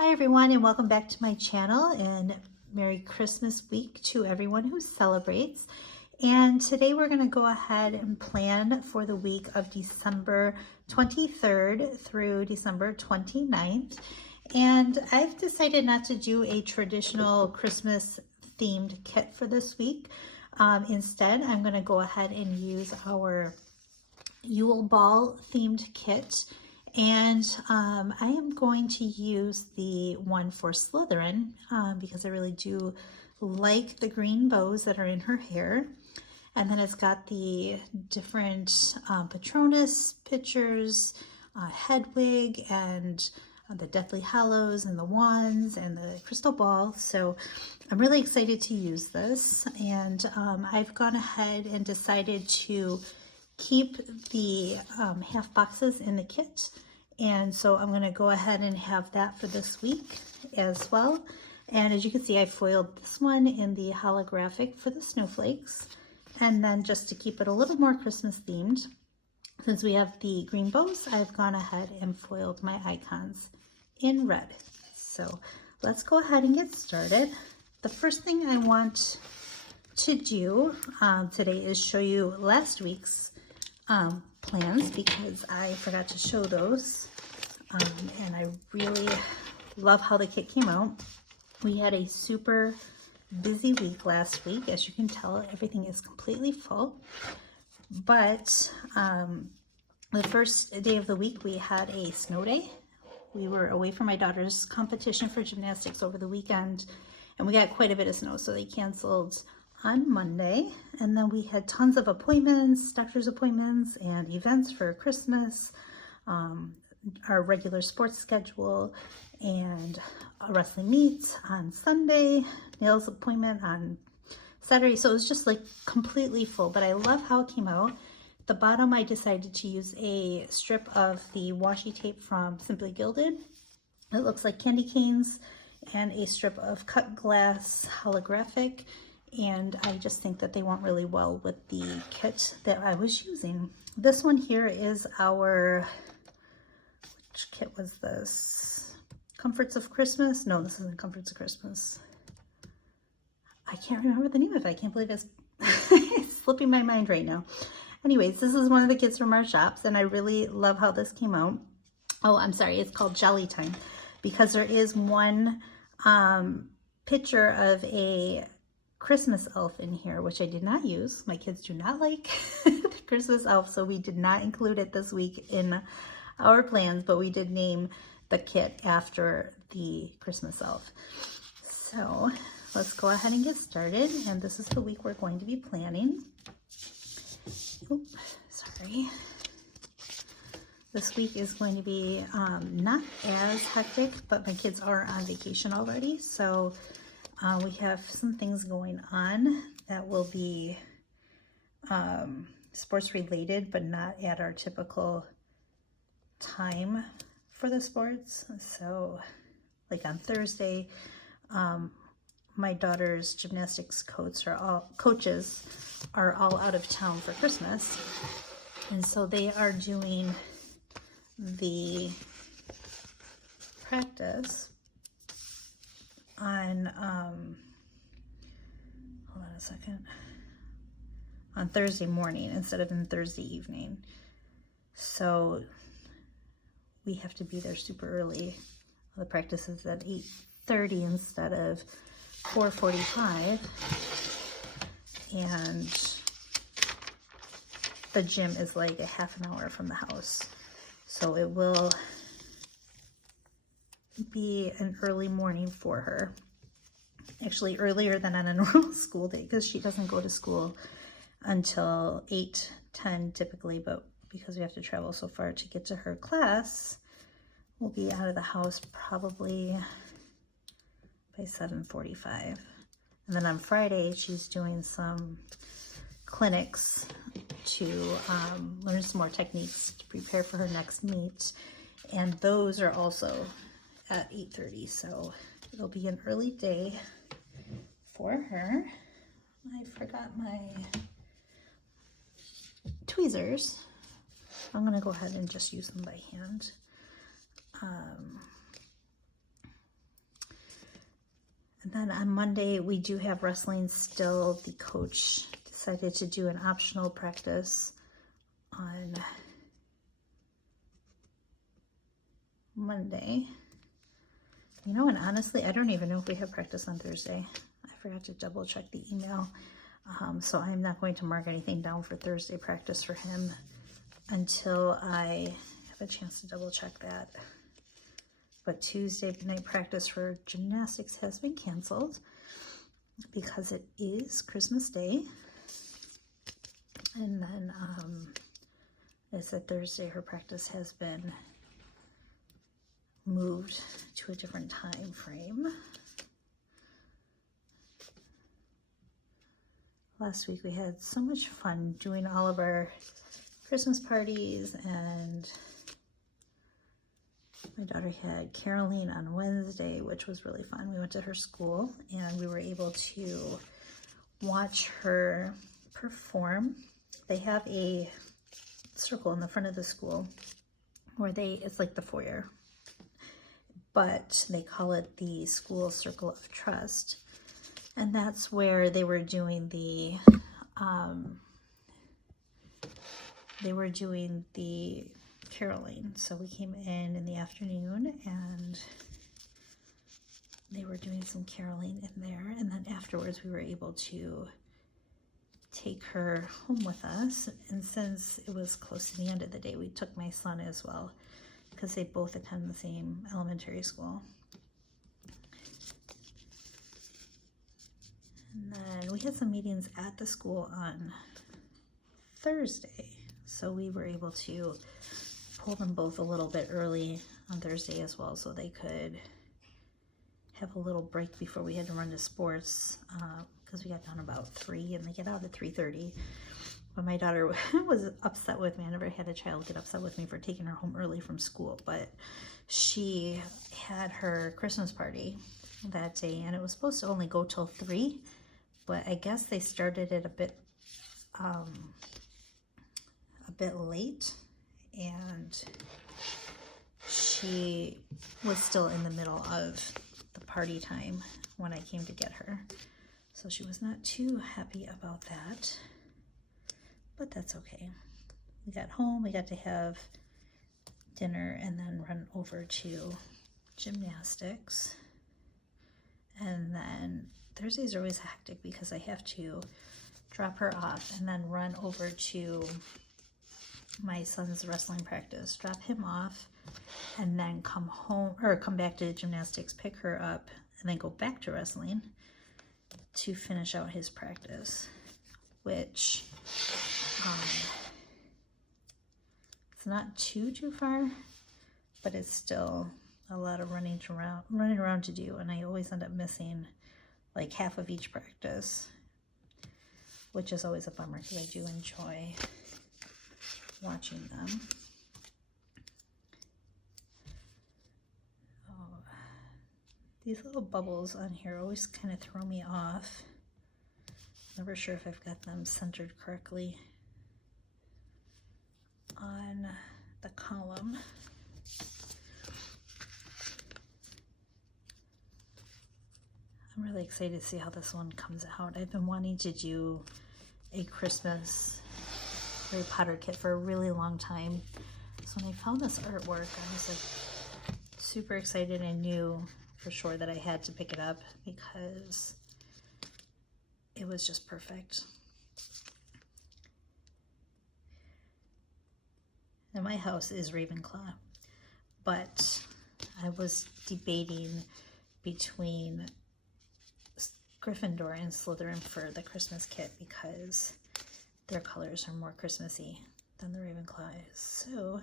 Hi everyone, and welcome back to my channel, and Merry Christmas week to everyone who celebrates. And today we're going to go ahead and plan for the week of December 23rd through December 29th. And I've decided not to do a traditional Christmas themed kit for this week. Instead, I'm going to go ahead and use our Yule ball themed kit. And I am going to use the one for Slytherin because I really do like the green bows that are in her hair. And then it's got the different Patronus pictures, Hedwig, and the Deathly Hallows, and the wands, and the crystal ball. So I'm really excited to use this. And I've gone ahead and decided to keep the half boxes in the kit. And so I'm going to go ahead and have that for this week as well. And as you can see, I foiled this one in the holographic for the snowflakes. And then just to keep it a little more Christmas themed, since we have the green bows, I've gone ahead and foiled my icons in red. So let's go ahead and get started. The first thing I want to do today is show you last week's plans, because I forgot to show those, and I really love how the kit came out. We had a super busy week last week. As you can tell, everything is completely full, but the first day of the week we had a snow day. We were away from my daughter's competition for gymnastics over the weekend, and we got quite a bit of snow, so they canceled on Monday. And then we had tons of appointments, doctor's appointments, and events for Christmas, our regular sports schedule, and wrestling meets on Sunday, nails appointment on Saturday. So it was just like completely full, but I love how it came out. At the bottom, I decided to use a strip of the washi tape from Simply Gilded. It looks like candy canes, and a strip of cut glass holographic. And I just think that they went really well with the kit that I was using. This one here is our, which kit was this? Comforts of Christmas? No, this isn't Comforts of Christmas. I can't remember the name of it. I can't believe it's, it's slipping my mind right now. Anyways, this is one of the kits from our shops, and I really love how this came out. Oh, I'm sorry, it's called Jolly Time, because there is one picture of a Christmas elf in here, which I did not use. My kids do not like the Christmas elf, so we did not include it this week in our plans, but we did name the kit after the Christmas elf. So let's go ahead and get started, and this is the week we're going to be planning. Oops, sorry. This week is going to be not as hectic, but my kids are on vacation already, so we have some things going on that will be sports related, but not at our typical time for the sports. So like on Thursday, my daughter's gymnastics coaches are all out of town for Christmas. And so they are doing the practice on, hold on a second, on Thursday morning instead of in Thursday evening. So we have to be there super early. The practice is at 8:30 instead of 4:45. And the gym is like a half an hour from the house. So it will be an early morning for her. Actually earlier than on a normal school day, because she doesn't go to school until 8:10 typically, but because we have to travel so far to get to her class, we'll be out of the house probably by 7:45. And then on Friday, she's doing some clinics to learn some more techniques to prepare for her next meet. And those are also at 8:30, so it'll be an early day for her. I forgot my tweezers. I'm gonna go ahead and just use them by hand. And then on Monday, we do have wrestling still. The coach decided to do an optional practice on Monday. You know, and honestly, I don't even know if we have practice on Thursday. I forgot to double check the email. So I'm not going to mark anything down for Thursday practice for him until I have a chance to double check that. But Tuesday night practice for gymnastics has been canceled because it is Christmas Day. And then, I said Thursday, her practice has been moved to a different time frame. Last week we had so much fun doing all of our Christmas parties, and my daughter had caroling on Wednesday, which was really fun. We went to her school and we were able to watch her perform. They have a circle in the front of the school where it's like the foyer, but they call it the School Circle of Trust. And that's where they were doing the caroling. So we came in the afternoon and they were doing some caroling in there. And then afterwards we were able to take her home with us. And since it was close to the end of the day, we took my son as well because they both attend the same elementary school. And then we had some meetings at the school on Thursday. So we were able to pull them both a little bit early on Thursday as well, so they could have a little break before we had to run to sports, because we got done about 3 and they get out at 3:30. But my daughter was upset with me. I never had a child get upset with me for taking her home early from school, but she had her Christmas party that day and it was supposed to only go till 3, but I guess they started it a bit late, and she was still in the middle of the party time when I came to get her. So she was not too happy about that, but that's okay. We got home, we got to have dinner and then run over to gymnastics. And then Thursdays are always hectic because I have to drop her off and then run over to my son's wrestling practice, drop him off, and then come home or come back to gymnastics, pick her up, and then go back to wrestling to finish out his practice, which it's not too far, but it's still a lot of running around to do, and I always end up missing like half of each practice, which is always a bummer because I do enjoy watching them. Oh, these little bubbles on here always kind of throw me off. Never sure if I've got them centered correctly on the column. I'm really excited to see how this one comes out. I've been wanting to do a Christmas Harry Potter kit for a really long time. So when I found this artwork, I was like super excited. I knew for sure that I had to pick it up because it was just perfect. Now my house is Ravenclaw, but I was debating between Gryffindor and Slytherin for the Christmas kit because their colors are more Christmassy than the Ravenclaw is. So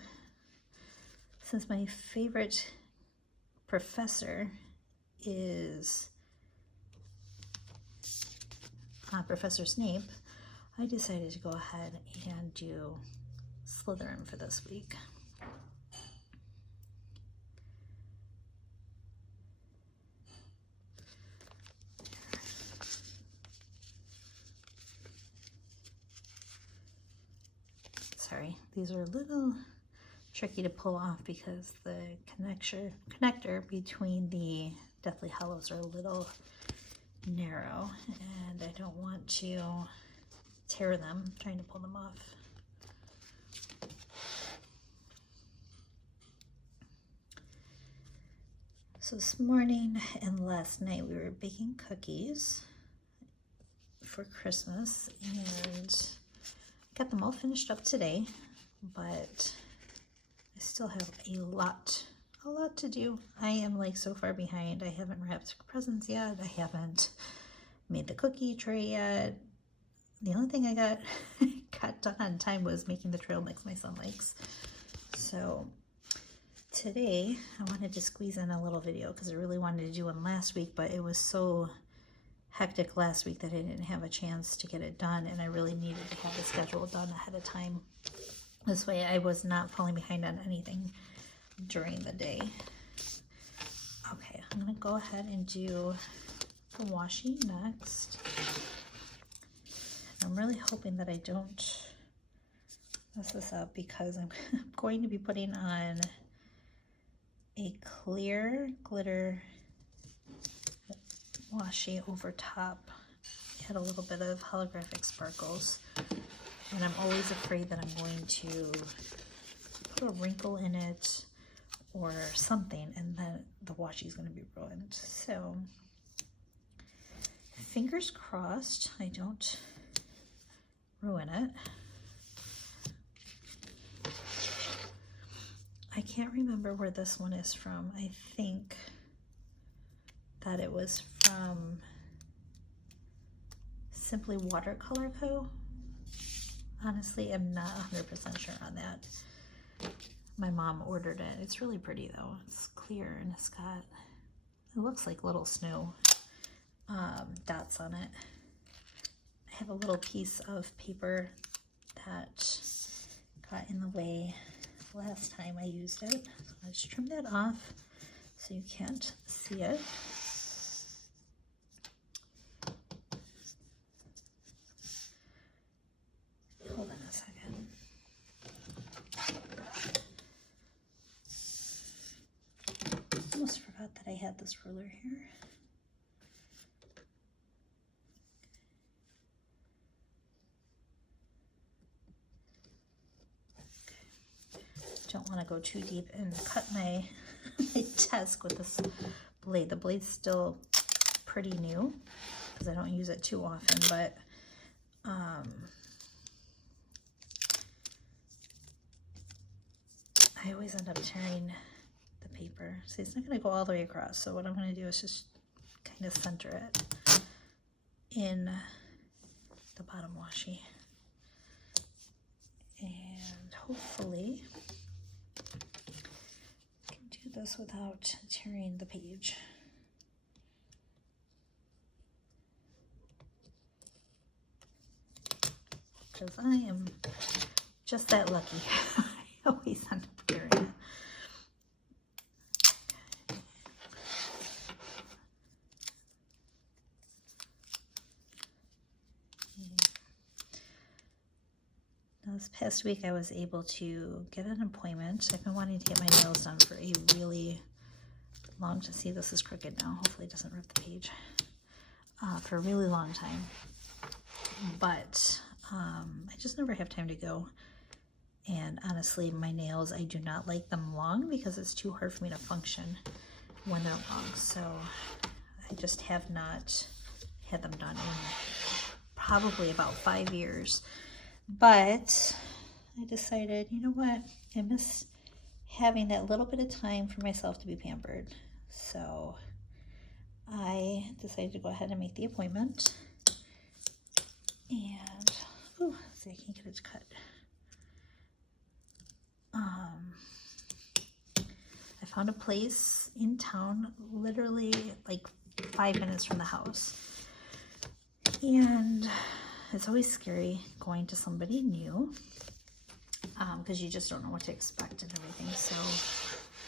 since my favorite professor is Professor Snape, I decided to go ahead and do Slytherin for this week. Sorry, these are a little tricky to pull off because the connector between the Deathly Hallows are a little narrow, and I don't want to tear them trying to pull them off. So this morning and last night we were baking cookies for Christmas, and got them all finished up today, but I still have a lot to do. I am like so far behind. I haven't wrapped presents yet. I haven't made the cookie tray yet. The only thing I got done on time was making the trail mix my son likes. So today I wanted to squeeze in a little video because I really wanted to do one last week, but it was so hectic last week that I didn't have a chance to get it done, and I really needed to have the schedule done ahead of time. This way I was not falling behind on anything during the day. Okay, I'm gonna go ahead and do the washi next. I'm really hoping that I don't mess this up because I'm going to be putting on a clear glitter washi over top. Add a little bit of holographic sparkles, and I'm always afraid that I'm going to put a wrinkle in it or something, and then the washi is going to be ruined. So fingers crossed I don't ruin it. I can't remember where this one is from. I think that it was from Simply Watercolor Co. Honestly, I'm not 100% sure on that. My mom ordered it. It's really pretty though. It's clear and it's got, it looks like little snow dots on it. I have a little piece of paper that got in the way last time I used it. So I just trim that off so you can't see it. Hold on a second. Almost forgot that I had this ruler here. Don't want to go too deep and cut my desk with this blade. The blade's still pretty new because I don't use it too often, but I always end up tearing the paper. See, it's not going to go all the way across, so what I'm going to do is just kind of center it in the bottom washi, and hopefully this without tearing the page. Because I am just that lucky. I always end up tearing it. This past week I was able to get an appointment. I've been wanting to get my nails done for a really long time. See, this is crooked now. Hopefully it doesn't rip the page. For a really long time. But I just never have time to go. And honestly, my nails, I do not like them long because it's too hard for me to function when they're long. So I just have not had them done in probably about 5 years. But I decided, you know what, I miss having that little bit of time for myself to be pampered. So I decided to go ahead and make the appointment. And, ooh, see, I can't get it to cut. I found a place in town, literally like 5 minutes from the house. And it's always scary going to somebody new because you just don't know what to expect and everything. So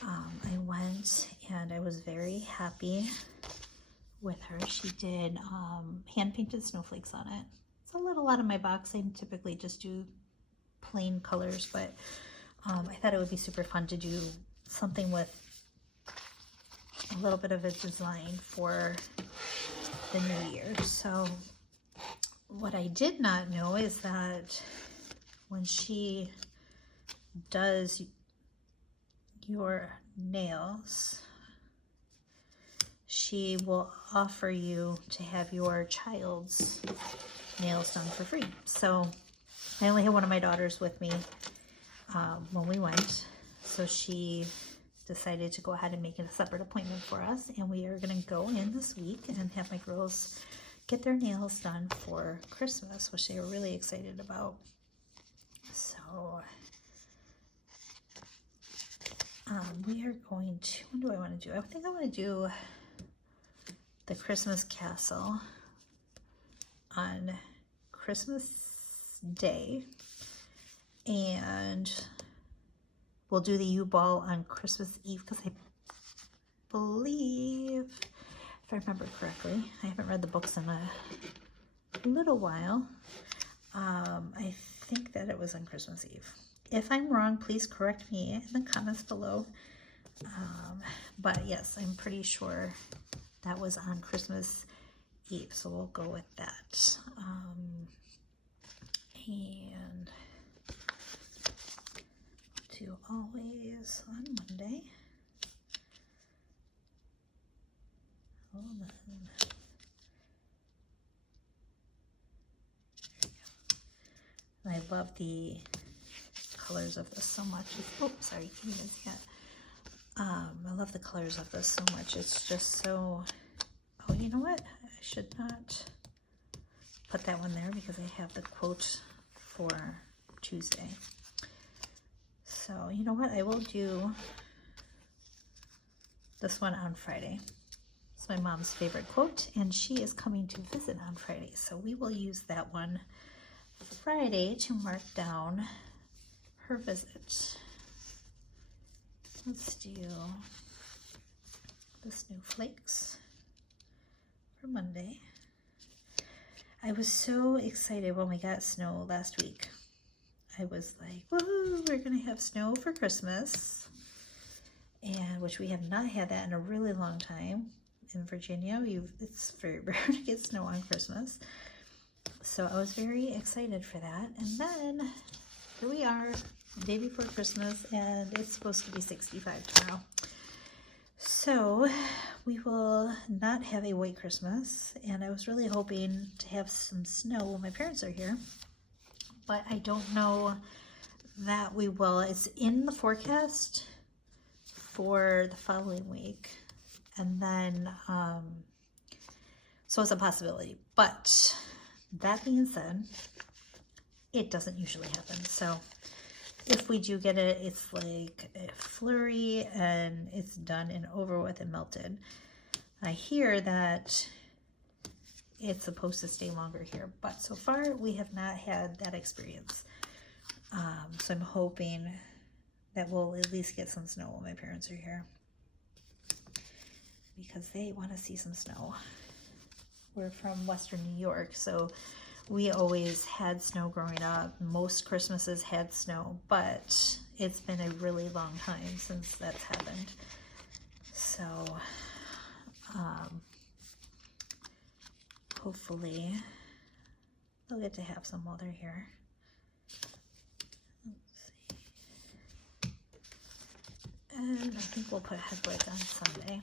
I went and I was very happy with her. She did hand-painted snowflakes on it. It's a little out of my box. I typically just do plain colors, but I thought it would be super fun to do something with a little bit of a design for the new year. So what I did not know is that when she does your nails, she will offer you to have your child's nails done for free. So I only had one of my daughters with me when we went, so she decided to go ahead and make it a separate appointment for us, and we are going to go in this week and have my girls get their nails done for Christmas, which they were really excited about. So we are going to, what do I want to do? I think I want to do the Christmas castle on Christmas Day, and we'll do the U-ball on Christmas Eve, because I believe, if I remember correctly, I haven't read the books in a little while. I think that it was on Christmas Eve. If I'm wrong, please correct me in the comments below. But yes, I'm pretty sure that was on Christmas Eve, so we'll go with that. And do always on Monday. Hold on. I love the colors of this so much. Oh, sorry, can you guys see that? I love the colors of this so much. It's just so, oh, you know what? I should not put that one there because I have the quote for Tuesday. So, you know what? I will do this one on Friday. It's my mom's favorite quote, and she is coming to visit on Friday. So we will use that one Friday to mark down her visit. Let's do the snowflakes for Monday. I was so excited when we got snow last week. I was like, woo, we're gonna have snow for Christmas, and which we have not had that in a really long time. In Virginia, it's very rare to get snow on Christmas. So I was very excited for that. And then here we are, the day before Christmas, and it's supposed to be 65 tomorrow. So we will not have a white Christmas, and I was really hoping to have some snow when my parents are here, but I don't know that we will. It's in the forecast for the following week, and then so it's a possibility. But that being said, it doesn't usually happen. So if we do get it, it's like a flurry and it's done and over with and melted. I hear that it's supposed to stay longer here, but so far we have not had that experience. So I'm hoping that we'll at least get some snow when my parents are here, because they want to see some snow. We're from Western New York, so we always had snow growing up. Most Christmases had snow, but it's been a really long time since that's happened. So hopefully they'll get to have some while they're here. Let's see. And I think we'll put headlights on Sunday.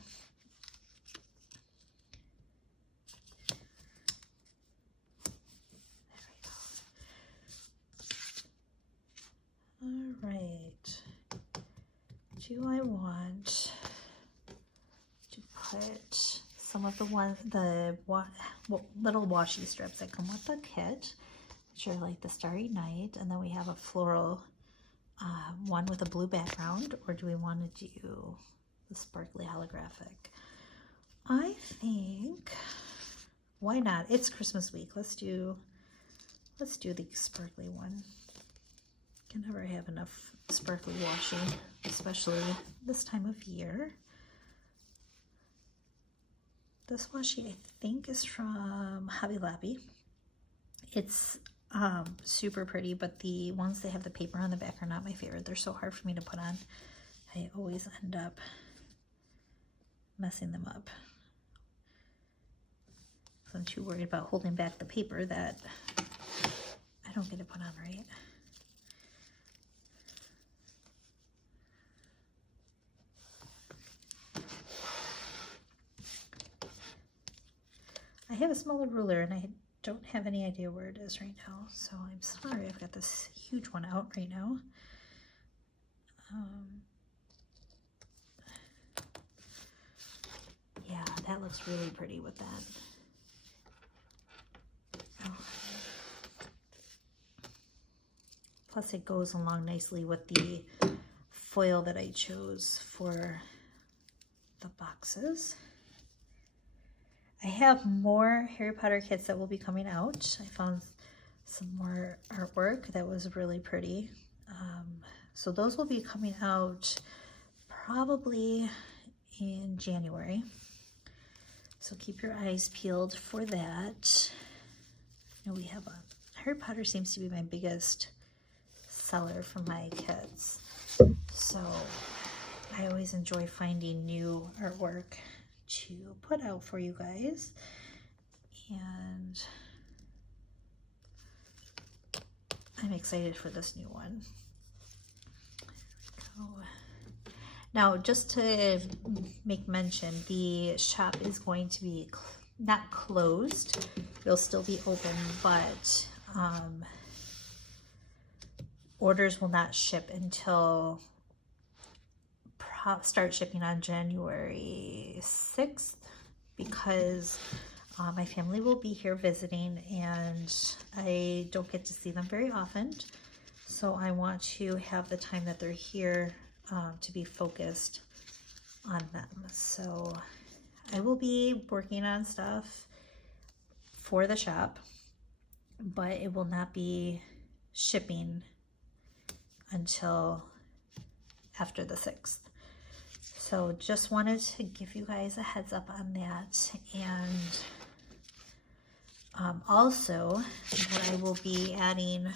All right, do I want to put some of the little washi strips that come with the kit, which are like the Starry Night, and then we have a floral one with a blue background, or do we want to do the sparkly holographic? I think, why not? It's Christmas week. Let's do the sparkly one. Can never have enough sparkly washi, especially this time of year. This washi, I think, is from Hobby Lobby. It's super pretty, but the ones that have the paper on the back are not my favorite. They're so hard for me to put on. I always end up messing them up. So I'm too worried about holding back the paper that I don't get it put on right. I have a smaller ruler and I don't have any idea where it is right now, so I'm sorry I've got this huge one out right now. Yeah, that looks really pretty with that. Okay. Plus it goes along nicely with the foil that I chose for the boxes. I have more Harry Potter kits that will be coming out. I found some more artwork that was really pretty. So those will be coming out probably in January. So keep your eyes peeled for that. You know, we have Harry Potter seems to be my biggest seller for my kits. So I always enjoy finding new artwork to put out for you guys. And I'm excited for this new one. There we go. Now, just to make mention, the shop is going to be not closed. It'll still be open, but orders will not ship until start shipping on January 6th, because my family will be here visiting and I don't get to see them very often. So I want to have the time that they're here to be focused on them. So I will be working on stuff for the shop, but it will not be shipping until after the 6th. So just wanted to give you guys a heads up on that. And also that I will be adding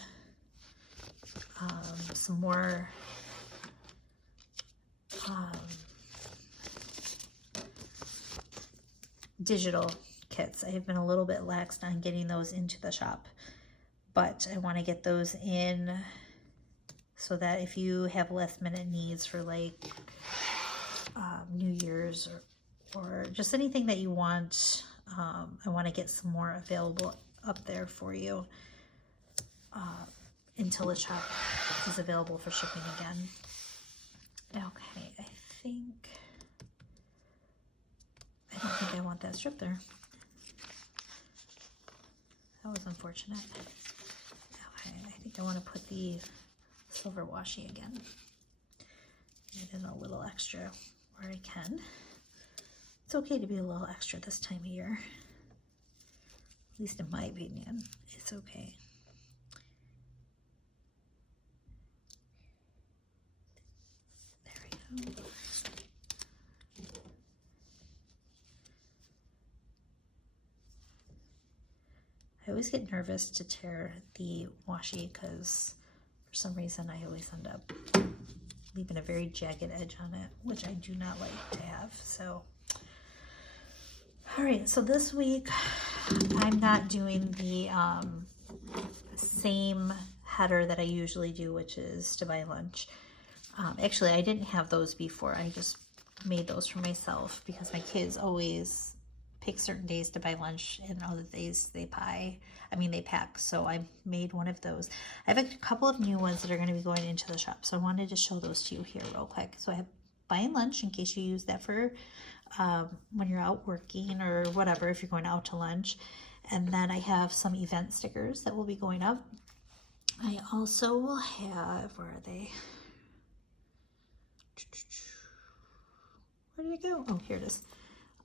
some more digital kits. I have been a little bit lax on getting those into the shop, but I want to get those in so that if you have last minute needs for like New Year's or just anything that you want, I want to get some more available up there for you until the shop is available for shipping again. Okay, I don't think I want that strip there. That was unfortunate. Okay, I think I want to put the silver washi again. Add in a little extra where I can. It's okay to be a little extra this time of year. At least in my opinion, it's okay. There we go. I always get nervous to tear the washi because for some reason I always end up leaving a very jagged edge on it, which I do not like to have. So, all right, so this week I'm not doing the same header that I usually do, which is to buy lunch. Actually, I didn't have those before. I just made those for myself because my kids always pick certain days to buy lunch and other days they pack. So I made one of those. I have a couple of new ones that are going to be going into the shop. So I wanted to show those to you here real quick. So I have buying lunch in case you use that for when you're out working or whatever, if you're going out to lunch. And then I have some event stickers that will be going up. I also will have, where are they? Where did it go? Oh, here it is.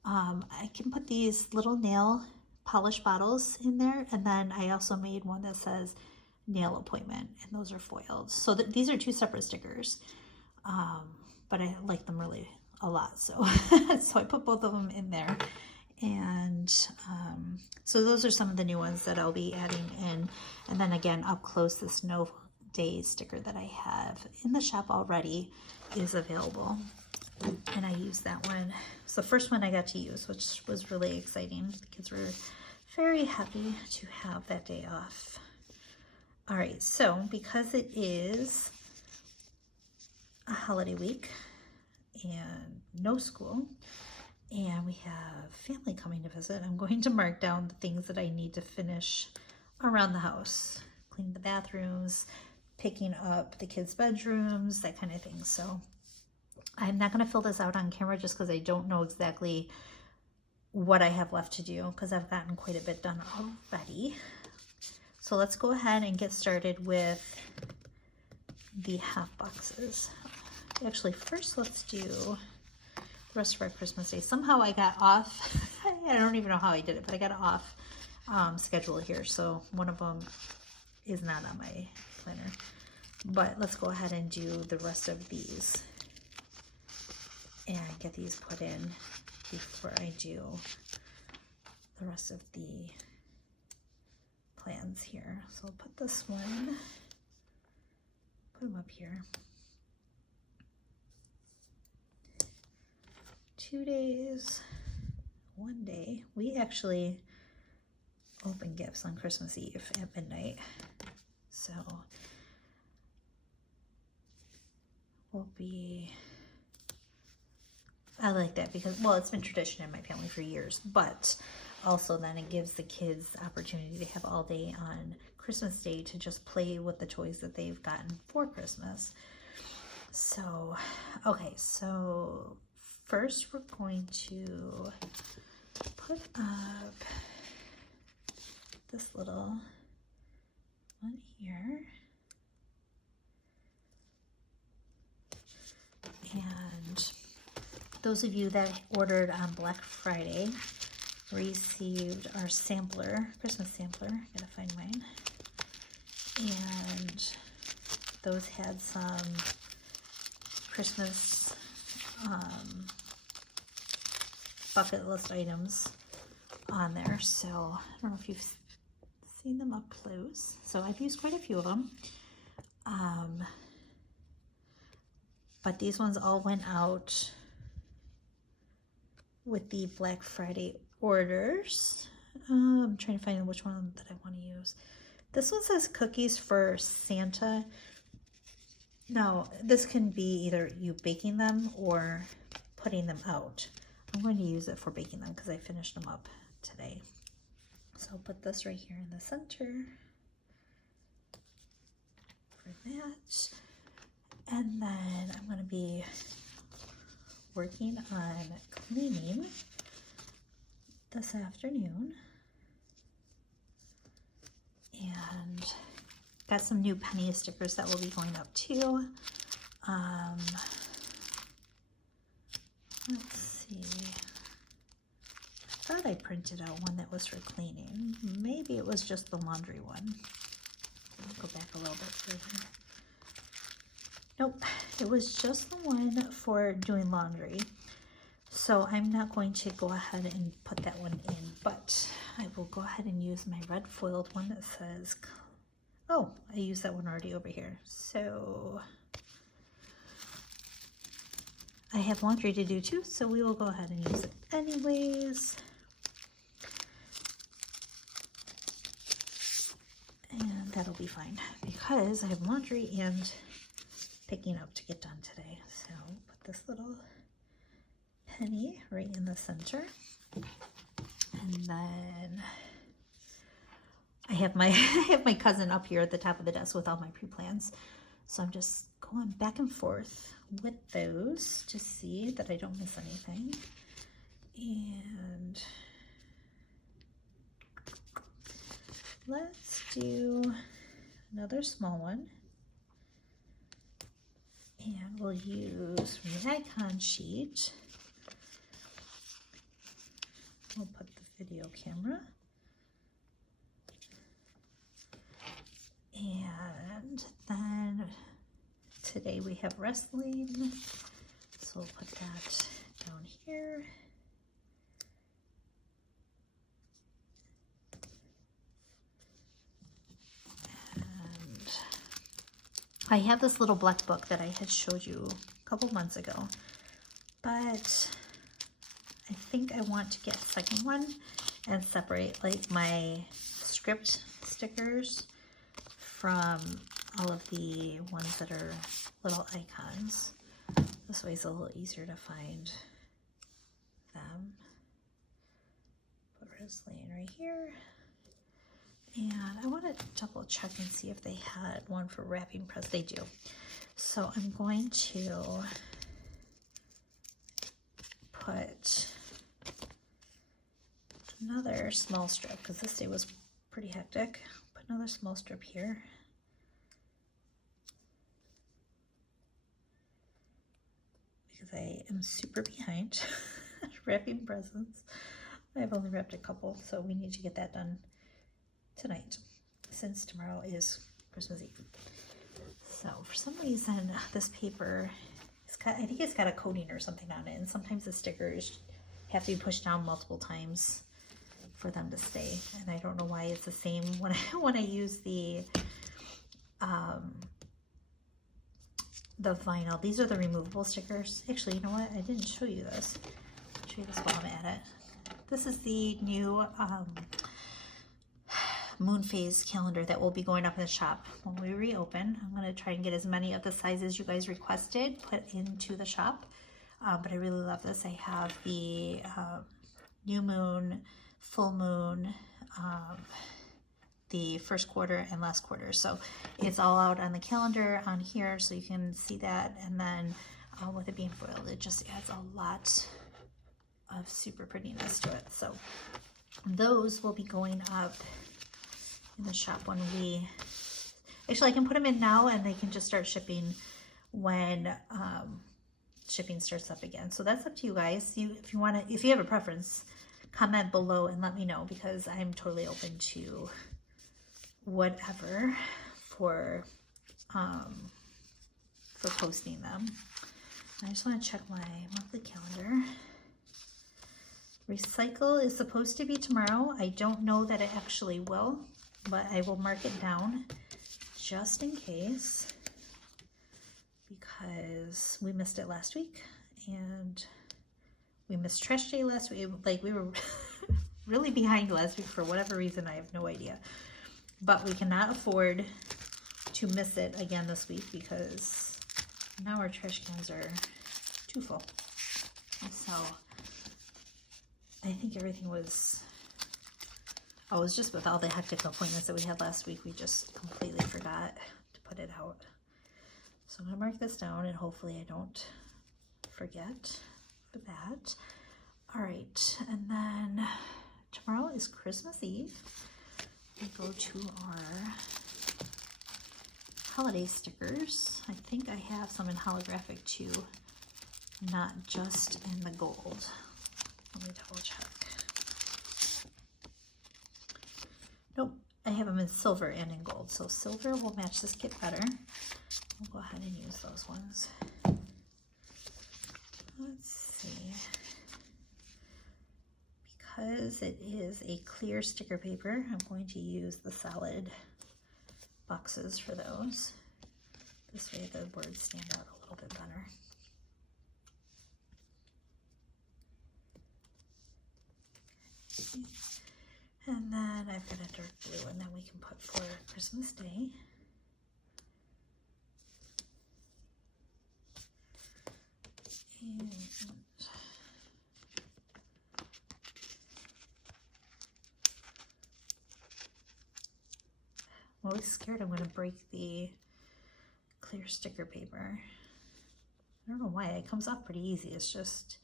I can put these little nail polish bottles in there, and then I also made one that says nail appointment, and those are foiled. So these are two separate stickers, but I like them really a lot, so so I put both of them in there. And so those are some of the new ones that I'll be adding in. And then again, up close, the snow days sticker that I have in the shop already is available, and I used that one. It's the first one I got to use, which was really exciting. The kids were very happy to have that day off. All right, so because it is a holiday week and no school, and we have family coming to visit, I'm going to mark down the things that I need to finish around the house. Clean the bathrooms, picking up the kids' bedrooms, that kind of thing. So I'm not going to fill this out on camera just because I don't know exactly what I have left to do, because I've gotten quite a bit done already. So let's go ahead and get started with the half boxes. Actually, first let's do the rest of our Christmas Day. Somehow I got off, I don't even know how I did it, but I got off schedule here. So one of them is not on my planner. But let's go ahead and do the rest of these and get these put in before I do the rest of the plans here. So I'll put this one, put them up here. 2 days, 1 day. We actually open gifts on Christmas Eve at midnight. So we'll be, I like that because, well, it's been tradition in my family for years, but also then it gives the kids the opportunity to have all day on Christmas Day to just play with the toys that they've gotten for Christmas. So, okay, so first we're going to put up this little one here. And those of you that ordered on Black Friday received our sampler, Christmas sampler. Gotta find mine. And those had some Christmas bucket list items on there. So I don't know if you've seen them up close. So I've used quite a few of them. But these ones all went out with the Black Friday orders. I'm trying to find which one that I want to use. This one says cookies for Santa. Now, this can be either you baking them or putting them out. I'm going to use it for baking them because I finished them up today. So I'll put this right here in the center for that. And then I'm going to be working on cleaning this afternoon. And got some new penny stickers that will be going up too. Let's see. I thought I printed out one that was for cleaning. Maybe it was just the laundry one. Let's go back a little bit further. Nope, it was just the one for doing laundry. So I'm not going to go ahead and put that one in, but I will go ahead and use my red foiled one that says, oh, I used that one already over here. So I have laundry to do too, so we will go ahead and use it anyways. And that'll be fine because I have laundry and picking up to get done today. So put this little penny right in the center. And then I have my cousin up here at the top of the desk with all my pre-plans. So I'm just going back and forth with those to see that I don't miss anything. And let's do another small one. And we'll use the icon sheet. We'll put the video camera. And then today we have wrestling. So we'll put that down here. I have this little black book that I had showed you a couple months ago, but I think I want to get a second one and separate like my script stickers from all of the ones that are little icons. This way it's a little easier to find them. Put Rose Lane right here. And I want to double check and see if they had one for wrapping presents. They do. So I'm going to put another small strip, because this day was pretty hectic. Put another small strip here. Because I am super behind wrapping presents. I've only wrapped a couple, so we need to get that done tonight, since tomorrow is Christmas Eve. So for some reason, this paper, I think it's got a coating or something on it, and sometimes the stickers have to be pushed down multiple times for them to stay. And I don't know why it's the same when I use the vinyl. These are the removable stickers. Actually, you know what? I didn't show you this. I'll show you this while I'm at it. This is the new moon phase calendar that will be going up in the shop when we reopen. I'm going to try and get as many of the sizes you guys requested put into the shop. But I really love this. I have the new moon, full moon, the first quarter and last quarter. So it's all out on the calendar on here, so you can see that. And then with it being foiled, it just adds a lot of super prettiness to it. So those will be going up in the shop when we, actually I can put them in now and they can just start shipping when shipping starts up again. So that's up to you guys. If you have a preference, comment below and let me know, because I'm totally open to whatever for posting them. I just want to check my monthly calendar. Recycle is supposed to be tomorrow. I don't know that it actually will, but I will mark it down just in case, because we missed it last week and we missed trash day last week. Like, we were really behind last week for whatever reason. I have no idea, but we cannot afford to miss it again this week, because now our trash cans are too full. So I think everything was, oh, it was just with all the hectic appointments that we had last week, we just completely forgot to put it out. So I'm gonna mark this down and hopefully I don't forget for that. All right, and then tomorrow is Christmas Eve. We go to our holiday stickers. I think I have some in holographic too, not just in the gold. Let me double check. Nope, I have them in silver and in gold. So silver will match this kit better. We'll go ahead and use those ones. Let's see. Because it is a clear sticker paper, I'm going to use the solid boxes for those. This way the words stand out a little bit better. And then I've got a dark blue, and then we can put for Christmas Day. And I'm always scared I'm going to break the clear sticker paper. I don't know why, it comes off pretty easy. It's just,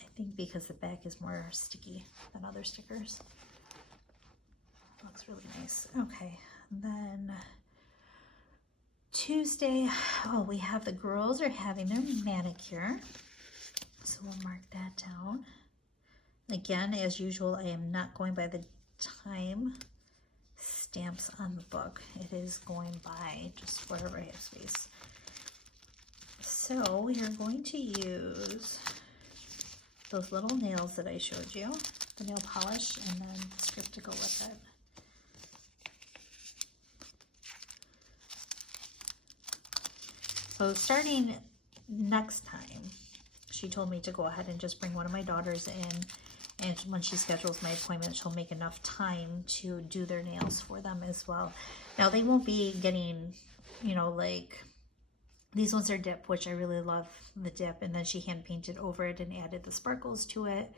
I think because the back is more sticky than other stickers. Looks really nice. Okay, and then Tuesday, oh, we have the girls are having their manicure. So we'll mark that down. Again, as usual, I am not going by the time stamps on the book. It is going by just wherever I have space. So we are going to use those little nails that I showed you, the nail polish, and then the script to go with it. So starting next time, she told me to go ahead and just bring one of my daughters in And when she schedules my appointment, she'll make enough time to do their nails for them as well. Now, they won't be getting, you know, like, these ones are dip, which I really love the dip. And then she hand painted over it and added the sparkles to it.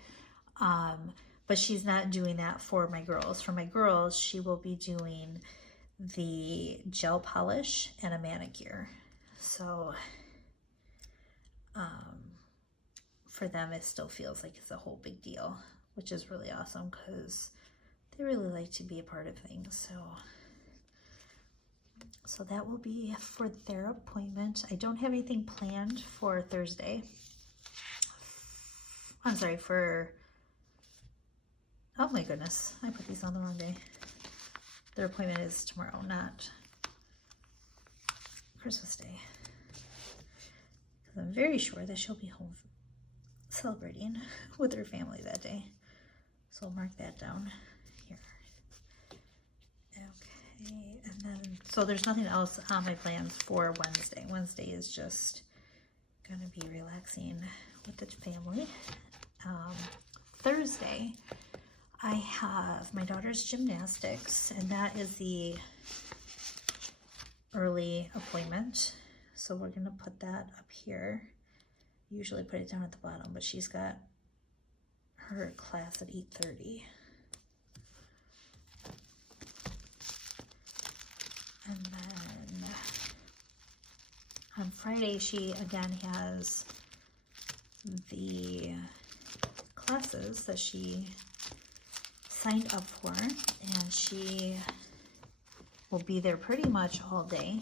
But she's not doing that for my girls. For my girls, she will be doing the gel polish and a manicure. So for them, it still feels like it's a whole big deal, which is really awesome because they really like to be a part of things. So that will be for their appointment. I don't have anything planned for Thursday. I'm sorry, oh my goodness, I put these on the wrong day. Their appointment is tomorrow, not Christmas Day. Because I'm very sure that she'll be home celebrating with her family that day. So I'll mark that down here. Okay, and then, so there's nothing else on my plans for Wednesday. Wednesday is just gonna be relaxing with the family. Thursday, I have my daughter's gymnastics, and that is the early appointment. So we're gonna put that up here. Usually put it down at the bottom, but she's got her class at 8:30. And then on Friday, she again has the classes that she signed up for, and she will be there pretty much all day.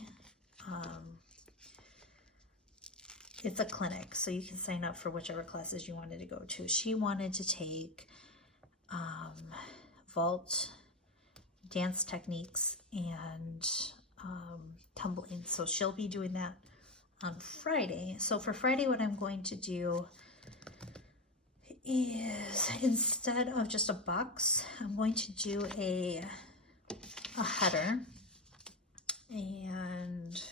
It's a clinic, so you can sign up for whichever classes you wanted to go to. She wanted to take vault, dance techniques, and tumbling. So she'll be doing that on Friday. So for Friday, what I'm going to do is, instead of just a box, I'm going to do a header, and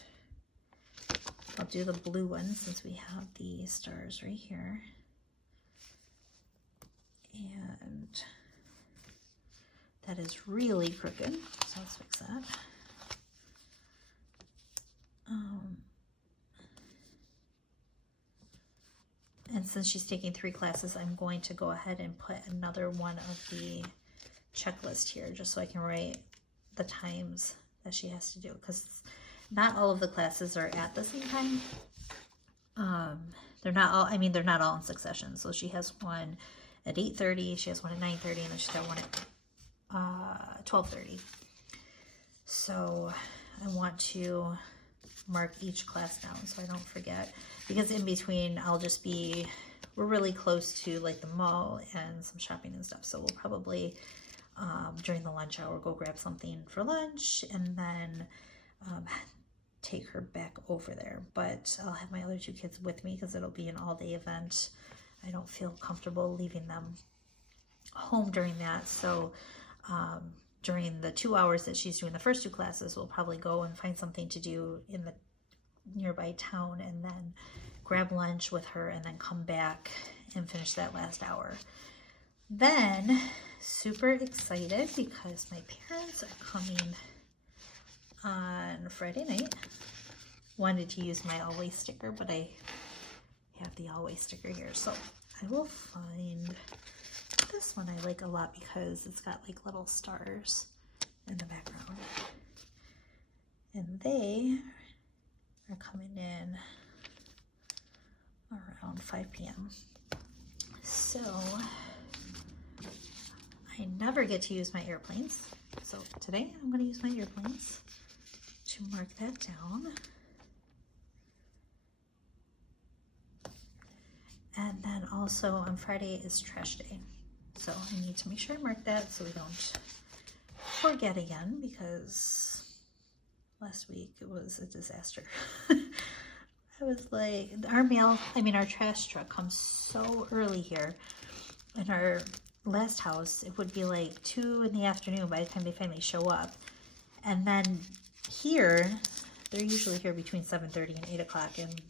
I'll do the blue one since we have the stars right here. And that is really crooked, so let's fix that. And since she's taking 3 classes, I'm going to go ahead and put another one of the checklist here, just so I can write the times that she has to do, because not all of the classes are at the same time. They're not all, I mean, they're not all in succession. So she has one at 8:30, she has one at 9:30, and then she's got one at 12:30. So I want to mark each class down so I don't forget, because in between we're really close to like the mall and some shopping and stuff. So we'll probably during the lunch hour go grab something for lunch, and then take her back over there. But I'll have my other 2 kids with me because it'll be an all-day event. I don't feel comfortable leaving them home during that. So during the 2 hours that she's doing the first 2 classes, we'll probably go and find something to do in the nearby town, and then grab lunch with her, and then come back and finish that last hour. Then, super excited because my parents are coming on Friday night. Wanted to use my always sticker, but I have the always sticker here. So I will find this one. I like a lot because it's got like little stars in the background. And they are coming in around 5 p.m. So I never get to use my airplanes. So today I'm going to use my airplanes to mark that down. And then also on Friday is trash day. So I need to make sure I mark that so we don't forget again, because last week it was a disaster. I was like, our trash truck comes so early here. In our last house, it would be like 2 in the afternoon by the time they finally show up. And then here, they're usually here between 7:30 and 8 o'clock. And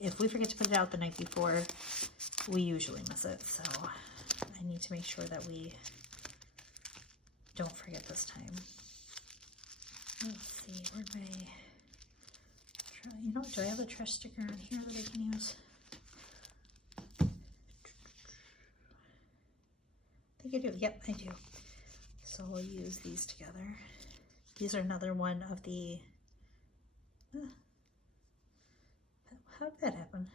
if we forget to put it out the night before, we usually miss it. So I need to make sure that we don't forget this time. Let's see, where'd my, you know, do I have a trash sticker on here that I can use? I think I do, yep, I do. So we'll use these together. These are another one of the, how did that happen?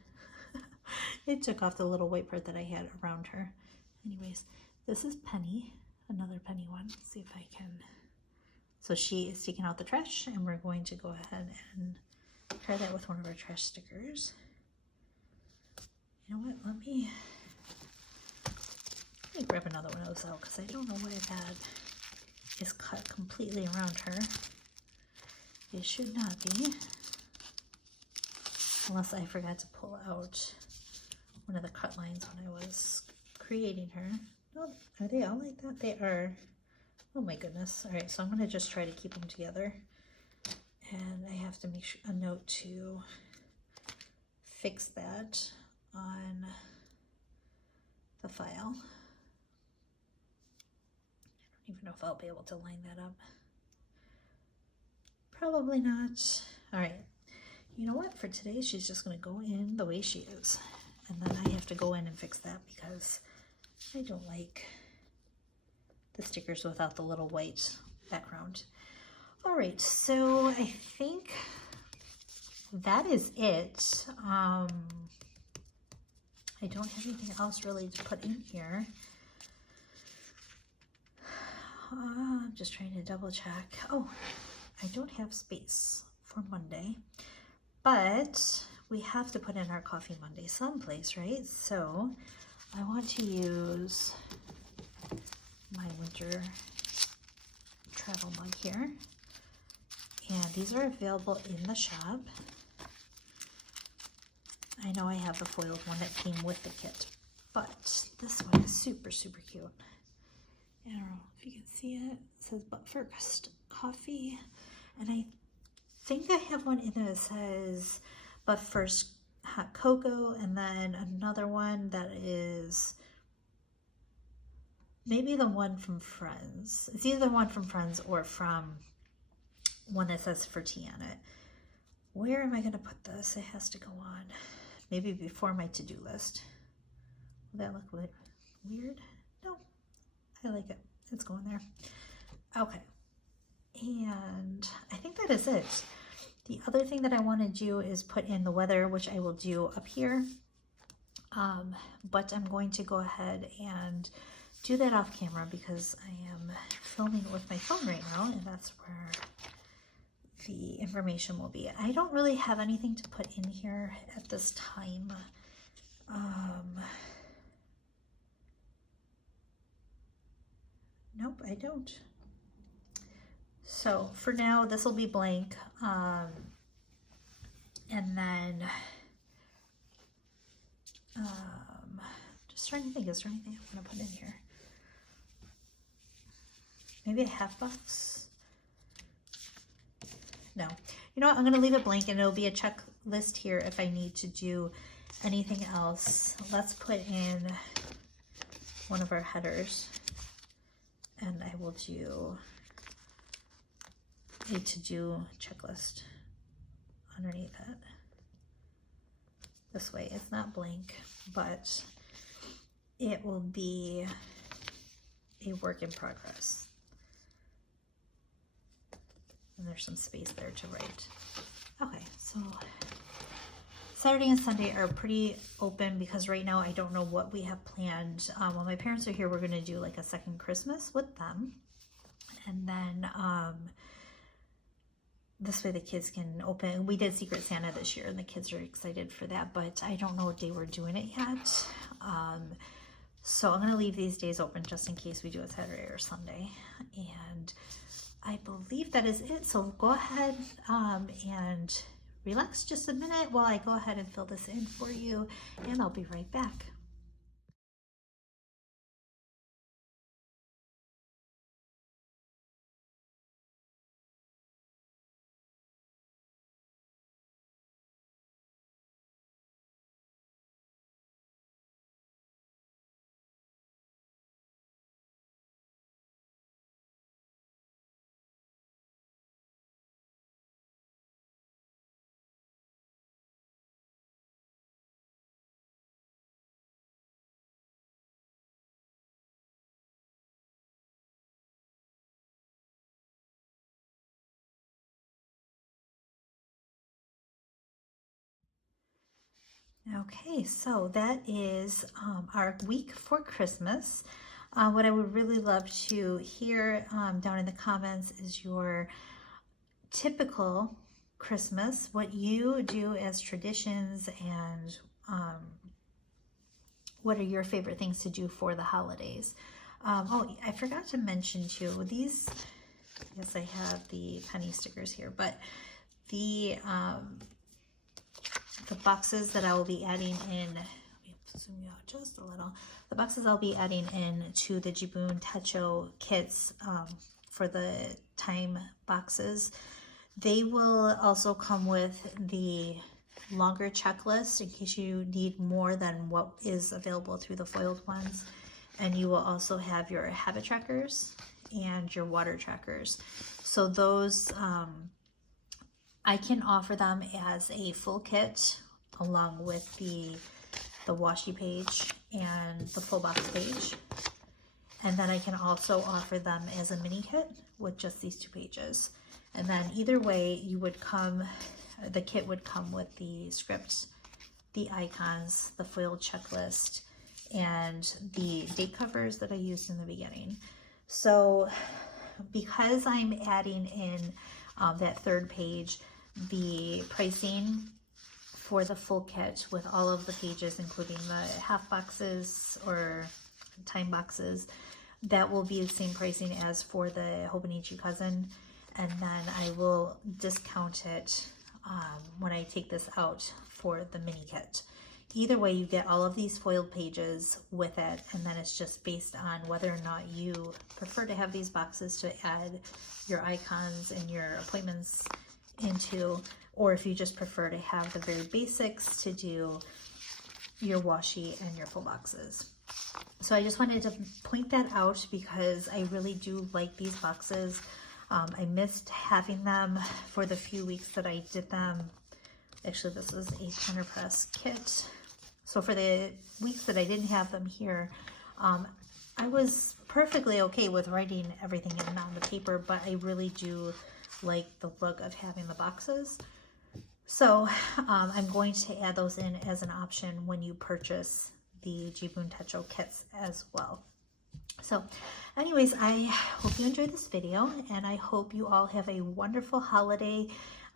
It took off the little white part that I had around her. Anyways, this is Penny, another Penny one. Let's see if I can. So she is taking out the trash, and we're going to go ahead and try that with one of our trash stickers. You know what, let me grab another one of those out, because I don't know why that is cut completely around her. It should not be, unless I forgot to pull out one of the cut lines when I was creating her. No, are they all like that? They are. Oh my goodness. All right, so I'm gonna just try to keep them together. And I have to make sure, a note to fix that on the file. I don't even know if I'll be able to line that up. Probably not. All right, you know what? For today, she's just gonna go in the way she is. And then I have to go in and fix that because I don't like the stickers without the little white background. All right, so I think that is it. I don't have anything else really to put in here. I'm just trying to double check. Oh, I don't have space for Monday, but we have to put in our Coffee Monday someplace, right? So I want to use my winter travel mug here. And these are available in the shop. I know I have the foiled one that came with the kit, but this one is super, super cute. I don't know if you can see it. It says, but first, coffee. And I think I have one in there that says, but first, hot cocoa. And then another one that is maybe the one from Friends. It's either the one from Friends or from one that says for tea on it. Where am I going to put this? It has to go on. Maybe before my to-do list. Will that look weird? No, I like it. It's going there. Okay. And I think that is it. The other thing that I want to do is put in the weather, which I will do up here. But I'm going to go ahead and do that off camera because I am filming it with my phone right now, and that's where the information will be. I don't really have anything to put in here at this time. Nope, I don't. So for now, this will be blank. And then, just trying to think, is there anything I'm gonna put in here? Maybe a half box? No. You know what? I'm going to leave it blank and it'll be a checklist here if I need to do anything else. Let's put in one of our headers and I will do a to-do checklist underneath it. This way it's not blank, but it will be a work in progress. And there's some space there to write. Okay, so Saturday and Sunday are pretty open because right now I don't know what we have planned. When my parents are here, we're gonna do like a second Christmas with them. And then this way the kids can open. We did Secret Santa this year and the kids are excited for that, but I don't know what day we're doing it yet. So I'm gonna leave these days open just in case we do it Saturday or Sunday. And I believe that is it. So go ahead and relax just a minute while I go ahead and fill this in for you, and I'll be right back. Okay, so that is our week for Christmas. What I would really love to hear down in the comments is your typical Christmas, what you do as traditions, and what are your favorite things to do for the holidays. Oh, I forgot to mention too, these, yes, I have the penny stickers here, but the boxes that I will be adding in, let me zoom you out just a little, the boxes I'll be adding in to the JIBUN Techo kits for the time boxes, they will also come with the longer checklist in case you need more than what is available through the foiled ones. And you will also have your habit trackers and your water trackers. So those, I can offer them as a full kit along with the washi page and the full box page. And then I can also offer them as a mini kit with just these 2 pages. And then either way, you would come, the kit would come with the script, the icons, the foiled checklist, and the date covers that I used in the beginning. So because I'm adding in that 3rd page, the pricing for the full kit with all of the pages, including the half boxes or time boxes, that will be the same pricing as for the Hobonichi Cousin. And then I will discount it when I take this out for the mini kit. Either way, you get all of these foiled pages with it, and then it's just based on whether or not you prefer to have these boxes to add your icons and your appointments into, or if you just prefer to have the very basics to do your washi and your full boxes. So I just wanted to point that out because I really do like these boxes. I missed having them for the few weeks that I did them. Actually, this is a counter press kit. So for the weeks that I didn't have them here, I was perfectly okay with writing everything in on the paper, but I really do like the look of having the boxes. So I'm going to add those in as an option when you purchase the JIBUN Techo kits as well. So anyways, I hope you enjoyed this video, and I hope you all have a wonderful holiday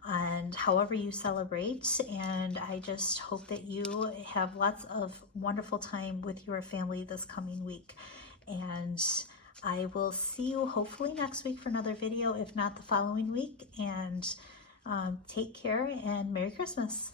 and however you celebrate, and I just hope that you have lots of wonderful time with your family this coming week. And I will see you hopefully next week for another video, if not the following week, and take care and Merry Christmas.